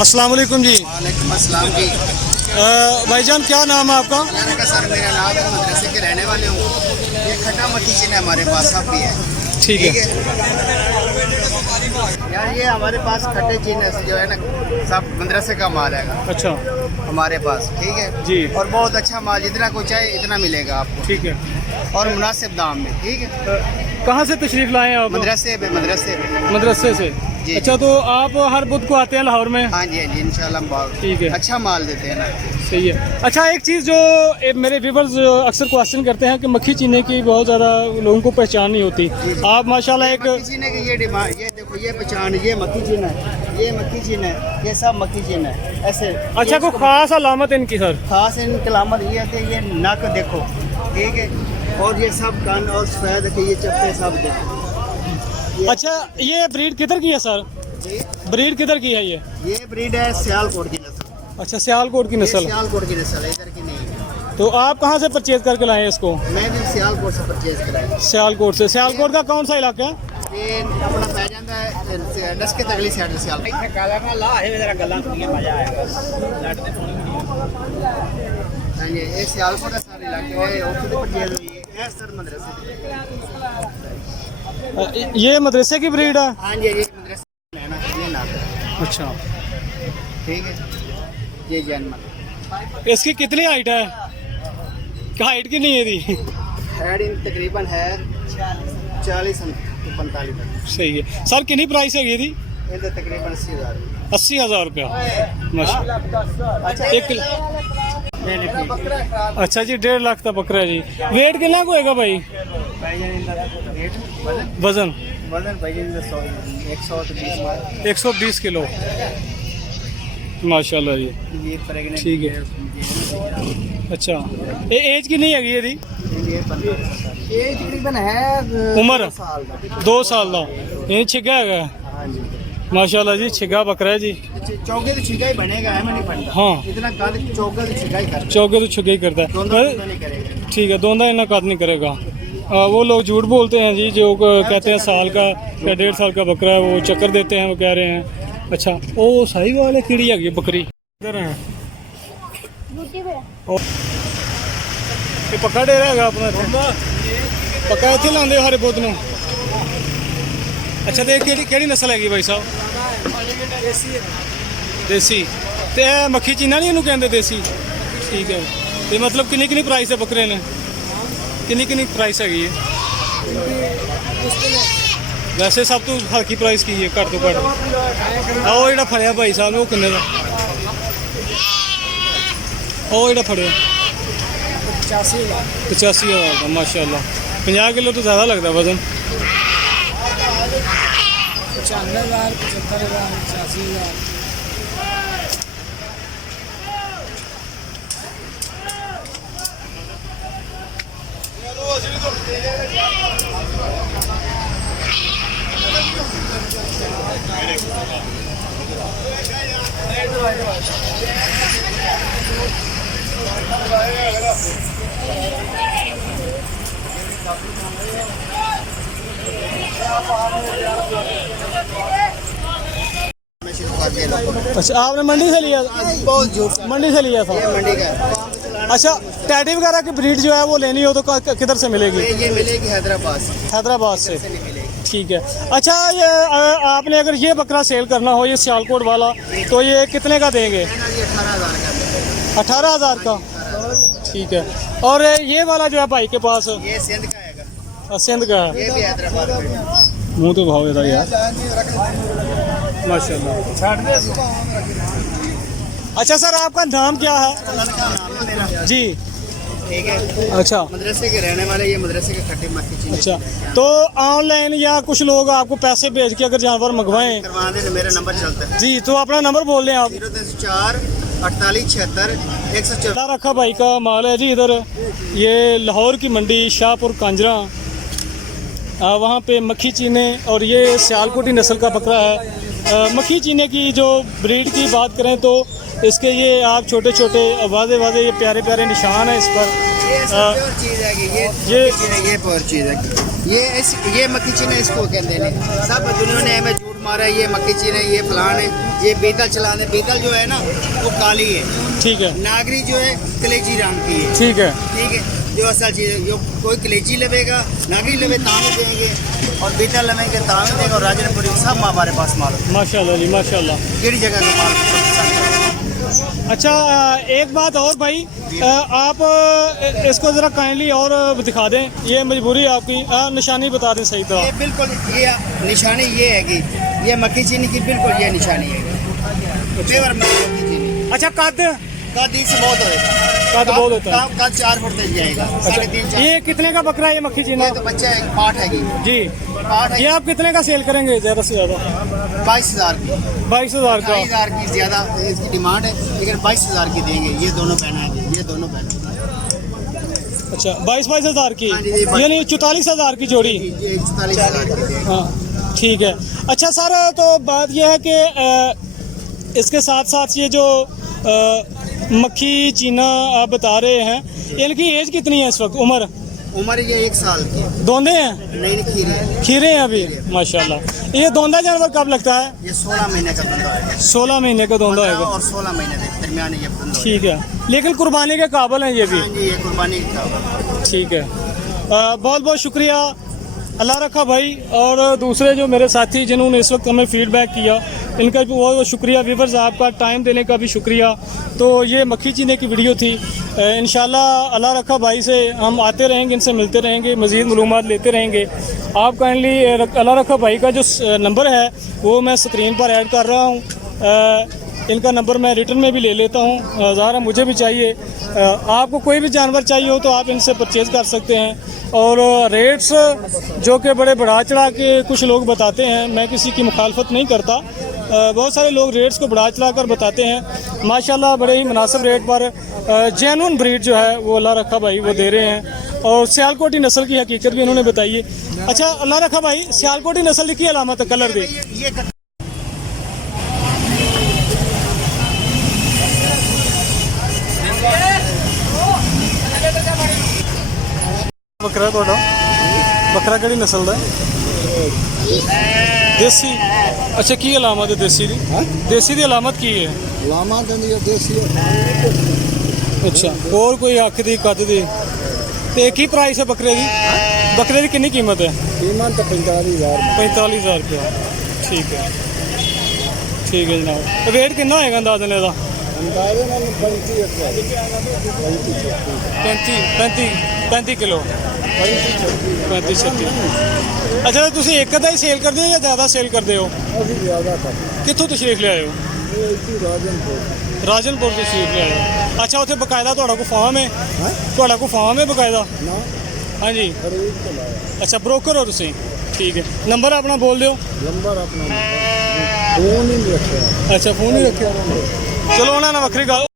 अस्सलाम वालेकुम जी। वालेकुम अस्सलाम जी। भाईजान क्या नाम है आपका? सर मेरा नाम है, मदरसे के रहने वाले हूँ। ये खट्टा मक्खी चिन है हमारे पास, सब भी है। ठीक है। यार ये हमारे पास खट्टे चिन जो है ना, सब मदरसे का माल है अच्छा हमारे पास। ठीक है जी। और बहुत अच्छा माल, जितना कोई चाहे इतना मिलेगा आपको। ठीक है। और मुनासिब दाम में। ठीक है। कहाँ से तशरीफ़ लाए हैं आप? मदरसे पे। मदरसे से। जी, अच्छा, तो आप हर बुध को आते हैं लाहौर में? हाँ जी हाँ जी, इंशाल्लाह। ठीक है, अच्छा माल देते हैं ना। सही है। अच्छा, एक चीज़ जो मेरे व्यूवर्स अक्सर क्वेश्चन करते हैं कि मक्खी चीने की बहुत ज़्यादा लोगों को पहचान नहीं होती। आप माशाल्लाह एक मक्खी चीने की ये डिमांड, ये देखो, ये पहचान, ये मक्खी चीन है, ये मक्खी चीन है, ये सब मक्खी चीन है ऐसे। अच्छा, कोई ख़ास अलामत इनकी सर? खास इनकी अलामत ये होती है, ये नक देखो, ठीक है, और ये सब कान और सफेद के ये चप्पे सब देखो। अच्छा, ये ब्रीड किधर की है सर? जी, ब्रीड किधर की है ये? ये ब्रीड है सियालकोट की नस्ल। अच्छा, सियालकोट की नस्ल। सियालकोट की नस्ल है, इधर की नहीं है। तो आप कहाँ से परचेज करके लाए हैं इसको? मैं भी सियालकोट से परचेज कराया। सियालकोट से। सियालकोट का कौन सा इलाका है? ये अपना पै जाता है डस के तगली साइड सियालकोट। हाँ जी, ये सियालकोट का सारे इलाके है, और खुद परचेज हुई है सर मदरसे। ये मदरसे की ब्रीड है? हाँ जी, ये मदरसे है ना, ये नाम है। अच्छा, ठीक है, ये जन्म इसकी कितनी हाइट है? क्या हाइट की नहीं है दी? हेड तकरीबन है 40 से 45 तक। सही है सर। कितनी प्राइस है ये? ये तकरीबन 80,000। 80,000 रुपया माशाल्लाह। अच्छा, एक अच्छा जी, 1.5 लाख का बकरा जी। वेट कितना को होएगा भाई? वजन वजन 120 किलो माशाल्लाह जी। ये प्रेग्नेंट ठीक है। अच्छा, ये एज की नहीं है ये? ये तकरीबन है उम्र 2 साल का। ये छिगा है? हाँ जी, माशाल्लाह जी, छिगा बकरा है जी। चौके तो छिका ही बनेगा, है मैं नहीं पढ़ता। हाँ, इतना काद चौका तो छिका ही करता है। चौके तो छिगा ही करता दोनों है। नहीं करेगा। ठीक है, दोनों इतना कद नहीं करेगा। वो लोग झूठ बोलते हैं जी, जो कहते हैं साल का या 1.5 साल का बकरा है, वो चक्कर देते हैं, वो कह रहे हैं। अच्छा, ओ सही वाले कीड़ी है बकरी इधर है। ये पक्का डेरा है अपना? पक्का इतने लाते हरे बुध न? अच्छा, तो केड़ी नस्ल हैगी भाई साहब? देसी। तो मक्खी चीना नहीं इनू कहते? देसी। ठीक है। तो मतलब किन्नी प्राइस है बकरे ने? किन्नी प्राइस हैगी? वैसे सब तो हल्की प्राइस की है, घट तो घट। आओ जो फड़िया भाई साहब ने, वो किन्ने का? ओ जो फड़िया 85,000 का माशाल्लाह। 50 किलो तो ज़्यादा लगता वजन। 95,000, 75,000, 85,000। अच्छा, आपने मंडी से लिया? बहुत झूठ, मंडी से लिया था? ये मंडी का है। अच्छा, टैडी वगैरह की ब्रीड जो है वो लेनी हो तो किधर से मिलेगी? ये मिलेगी हैदराबाद से। हैदराबाद से। नहीं मिलेगी। ठीक है। अच्छा, ये आपने अगर ये बकरा सेल करना हो, ये सियालकोट वाला, तो ये कितने का देंगे? ये 18,000 का। 18,000 का? ठीक है। और ये वाला जो है भाई के पास? ये सिंध का है। सिंध का है? ये भी हैदराबाद का। मुँह तो भाव है यार माशाल्लाह। अच्छा सर, आपका नाम क्या है? लड़का नाम है मेरा जी। ठीक है। अच्छा, मदरसे के रहने वाले, ये मदरसे के खट्टे मक्खी चीनी। अच्छा, तो ऑनलाइन या कुछ लोग आपको पैसे भेज के अगर जानवर मंगवाएं करवा देने, मेरा नंबर चलता है जी, तो अपना नंबर बोल दें आप। 034 48 76 114। रखा भाई का माल है जी इधर। ये लाहौर की मंडी शाहपुर कांजरा, वहाँ पे मक्खी चीने और ये सियालकोटी नस्ल का बकरा है। मक्खी चीने की जो ब्रीड की बात करें तो इसके ये आप छोटे छोटे वादे ये प्यारे प्यारे निशान है इस पर। ये सब प्योर चीज़ है कि ये प्योर चीज़ है। ये मक्खी चीने इसको कहते हैं। सब दुनिया ने हमें झूठ हमारा ये मक्खी चीन है, ये फलान है, ये बेतल चलान है। बेतल जो है ना वो काली है, ठीक है, नागरी जो है कलेजी रंग की है। ठीक है। ठीक है, जो असल चीज़ है, जो कोई कलेजी लेवेगा, नागरी लेवे तामे देंगे, और बेतल लेवेंगे तामे देंगे, और राजनपुरी सब हमारे पास माल होता माशाल्लाह जी, माशाल्लाह। है। केड़ी जगह का माल पसंद है? अच्छा, एक बात और भाई, आप इसको ज़रा काइंडली और दिखा दें, ये मजबूरी है आपकी, निशानी बता दें सही तरह। ये बिल्कुल ये निशानी ये है कि ये मक्खी चीनी की बिल्कुल ये निशानी है, पेवर मक्खी चीनी अच्छा, कद का दी से बहुत होएगा, कद बहुत होता है। कद 4 फुट तक जाएगा, 3.5-4। ये कितने का बकरा है ये मक्खी चीना? ये तो बच्चा एक पाठ है जी, पाठ ये है आप कितने का सेल करेंगे ज़्यादा से ज़्यादा? 22,000 की, 22,000 का। 2,500 की ज़्यादा इसकी डिमांड है, लेकिन 22,000 की देंगे। ये दोनों बहना है, ये दोनों बहना अच्छा, 22,000 की, हाँ जी, जी, यानी 44,000 की जोड़ी। ये 44,000 की देंगे। हाँ, ठीक है। अच्छा सर, तो बात यह है कि इसके साथ साथ ये जो मक्खी चीना आप बता रहे हैं, इनकी एज कितनी है इस वक्त, उम्र? उम्र ये 1 साल की, दोंदे हैं? नहीं खीरे। खीरे हैं अभी, माशाल्लाह। ये दोंदा जानवर कब लगता है? ये 16 महीने का बंदा है, 16 महीने का दोंदा 15 होगा। और 16 महीने के दरमियान ये बंदा है। ठीक है, लेकिन कुर्बानी के काबिल हैं ये भी। हाँ जी, ये कुर्बानी का। ठीक है, बहुत बहुत शुक्रिया, अल्लाह रखा भाई। और दूसरे जो मेरे साथी जिन्होंने इस वक्त हमें फीडबैक किया, इनका भी बहुत बहुत शुक्रिया। व्यूवर्स, आपका टाइम देने का भी शुक्रिया। तो ये मक्खी चीने की वीडियो थी। इंशाल्लाह अल्लाह रखा भाई से हम आते रहेंगे, इनसे मिलते रहेंगे, मज़ीद मालूमात लेते रहेंगे। आप काइंडली अल्लाह रखा भाई का जो नंबर है वो मैं स्क्रीन पर ऐड कर रहा हूँ। इनका नंबर मैं रिटर्न में भी ले लेता हूँ, ज़ाहिर है मुझे भी चाहिए। आपको कोई भी जानवर चाहिए हो तो आप इनसे परचेज़ कर सकते हैं। और रेट्स जो कि बड़े बढ़ा चढ़ा के कुछ लोग बताते हैं, मैं किसी की मुखालफत नहीं करता। बहुत सारे लोग रेट्स को बढ़ा चढ़ा कर बताते हैं। माशाल्लाह बड़े ही मुनासिब रेट पर जेन्युइन ब्रीड जो है वो अल्लाह रखा भाई वो दे रहे हैं। और सियालकोटी नस्ल की हकीकत भी इन्होंने बताई है। अच्छा अल्लाह रखा भाई, सियालकोटी नस्ल की अलामत है कलर दी? ये बकरा थोड़ा बकरा किहड़ी नस्ल दा? देसी। अच्छा, की अलामत है देसी दी? देसी दी अलामत की है? लामा दंदी देसी। अच्छा, और कोई अख दी कद दी ते की प्राइस है बकरे दी? बकरे दी कितनी कीमत है? कीमत तो 45,000। 45,000 रुपया। ठीक है, ठीक है जनाब। तो वेट कितना होएगा अंदाज़ा का? अंदाजे ਨਾਲ 35 किलो। 35-36। अच्छा, तो ਤੁਸੀਂ ਇੱਕ ਦਾ ਹੀ ਸੇਲ ਕਰਦੇ ਹੋ ਜਾਂ ਜ਼ਿਆਦਾ ਸੇਲ ਕਰਦੇ ਹੋ? ਅਸੀਂ ਜ਼ਿਆਦਾ ਕਰਦੇ ਕਿੱਥੋਂ ਤਸ਼ਰੀਫ ਲਿਆਏ ਹੋ? ਇਹ ਇੱਥੇ ਰਾਜਨਪੁਰ। ਰਾਜਨਪੁਰ ਤੋਂ ਤਸ਼ਰੀਫ ਲਿਆਏ ਹੋ। ਅੱਛਾ, ਉੱਥੇ ਬਕਾਇਦਾ ਤੁਹਾਡਾ ਕੋਈ ਫਾਰਮ ਹੈ? ਤੁਹਾਡਾ ਕੋਈ ਫਾਰਮ ਹੈ ਬਕਾਇਦਾ? ਨਾ ਹਾਂਜੀ। ਖਰੀਦ ਕੇ ਲਾਇਆ। ਅੱਛਾ, ਬ੍ਰੋਕਰ ਹੋ ਤੁਸੀਂ? ਠੀਕ ਹੈ, ਨੰਬਰ ਆਪਣਾ ਬੋਲ ਦਿਓ। ਨੰਬਰ ਆਪਣਾ ਫੋਨ ਹੀ ਨਹੀਂ ਰੱਖਿਆ। ਅੱਛਾ, ਫੋਨ ਨਹੀਂ ਰੱਖਿਆ। ਚਲੋ ਉਹਨਾਂ ਨਾਲ ਵੱਖਰੀ ਗੱਲ।